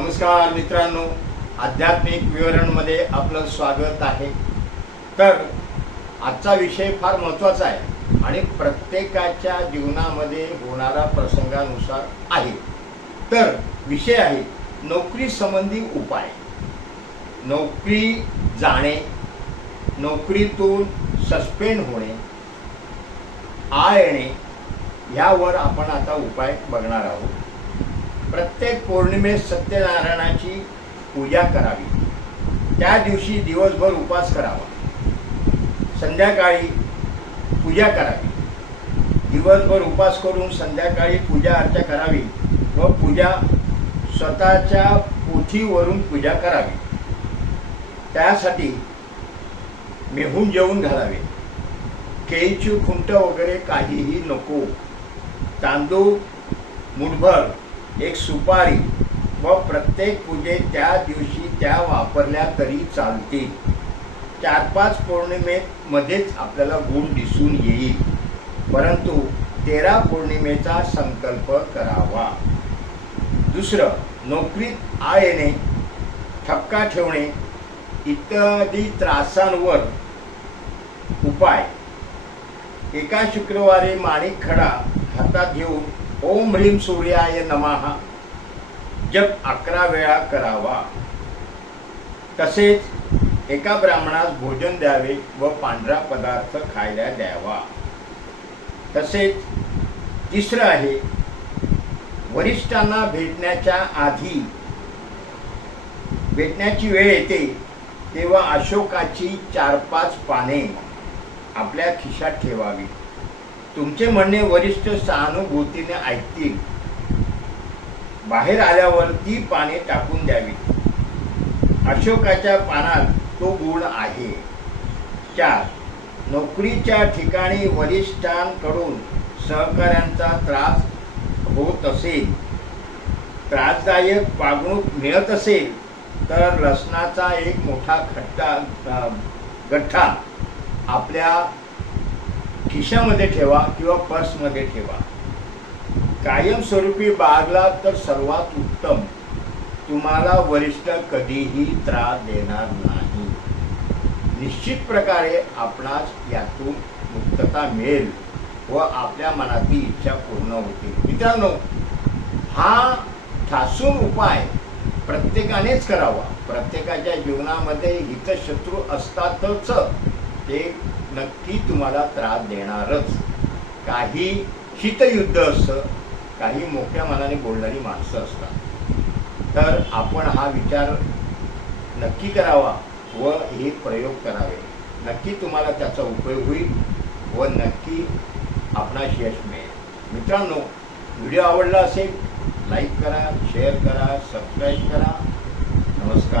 नमस्कार मित्रांनो, आध्यात्मिक विवरणमध्ये आपलं स्वागत आहे। तर आजचा विषय फार महत्त्वाचा आहे आणि प्रत्येकाच्या जीवनामध्ये होणारा प्रसंगानुसार आहे। तर विषय आहे नोकरी संबंधी उपाय। नोकरी जाणे, नोकरीतून सस्पेंड होणे, येणे यावर आपण आता उपाय बघणार आहोत। प्रत्येक पौर्णिमेस सत्यनारायणाची पूजा करावी। त्या दिवशी दिवसभर उपवास करावा, संध्याकाळी पूजा करावी। दिवसभर उपवास करून संध्याकाळी पूजा अर्चा करावी व पूजा स्वतःच्या पोथीवरून पूजा करावी। त्यासाठी मेहून जेवून घालावे। केळीची खुंट वगैरे काहीही नको। तांदूळ मुठभर, एक सुपारी व प्रत्येक पूजेत त्या दिवशी त्या वापरल्या तरी चालतील। 4-5 पौर्णिमेमध्येच आपल्याला गुण दिसून येईल, परंतु 13 पौर्णिमेचा संकल्प करावा। दुसरं, नोकरीत येणे, ठपका ठेवणे इत्यादी त्रासांवर उपाय। एका शुक्रवारी माणिक खडा हातात घेऊन ओम ह्रीम सूर्याय नमः जप 11 वेळा करावा। तसेच एका ब्राह्मणास भोजन द्यावे व पांढरा पदार्थ खायला द्यावा। तसेच तिसरं आहे, वरिष्ठांना भेटण्याची वेळ येते तेव्हा अशोकाची 4-5 पाने आपल्या खिशात ठेवावी। तुमचे म्हणणे वरिष्ठ सहानुभूतीने ऐकतील। बाहेर आल्यावर ती पाने टाकून द्यावी। अशोकाच्या पानात तो गुण आहे। 4, नोकरीच्या ठिकाणी वरिष्ठांकडून सहकाऱ्यांचा त्रास होत असेल, त्रासदायक वागणूक मिळत असेल तर लसणाचा एक मोठा गठ्ठा आपल्या खिशामध्ये ठेवा किंवा पर्समध्ये ठेवा। कायमस्वरूपी बाळगला तर सर्वात उत्तम। तुम्हाला वरिष्ठ कधीही त्रास देणार नाही। निश्चित प्रकारे आपणास यातून मुक्तता मिळेल व आपल्या मनातली इच्छा पूर्ण होतील। मित्रांनो, हा ठासून उपाय प्रत्येकानेच करावा। प्रत्येकाच्या जीवनामध्ये हितशत्रू असतातच, ते नक्की तुम्हाला त्रास देणारच। काही हितयुद्ध असतं, काही मोठ्या मनाने बोलणारी माणसं असतात। तर आपण हा विचार नक्की करावा व हे प्रयोग करावे। नक्की तुम्हाला त्याचा उपयोग होईल व नक्की आपणास यश मिळेल। मित्रांनो, व्हिडिओ आवडला असेल लाईक करा, शेअर करा, सबस्क्राईब करा। नमस्कार।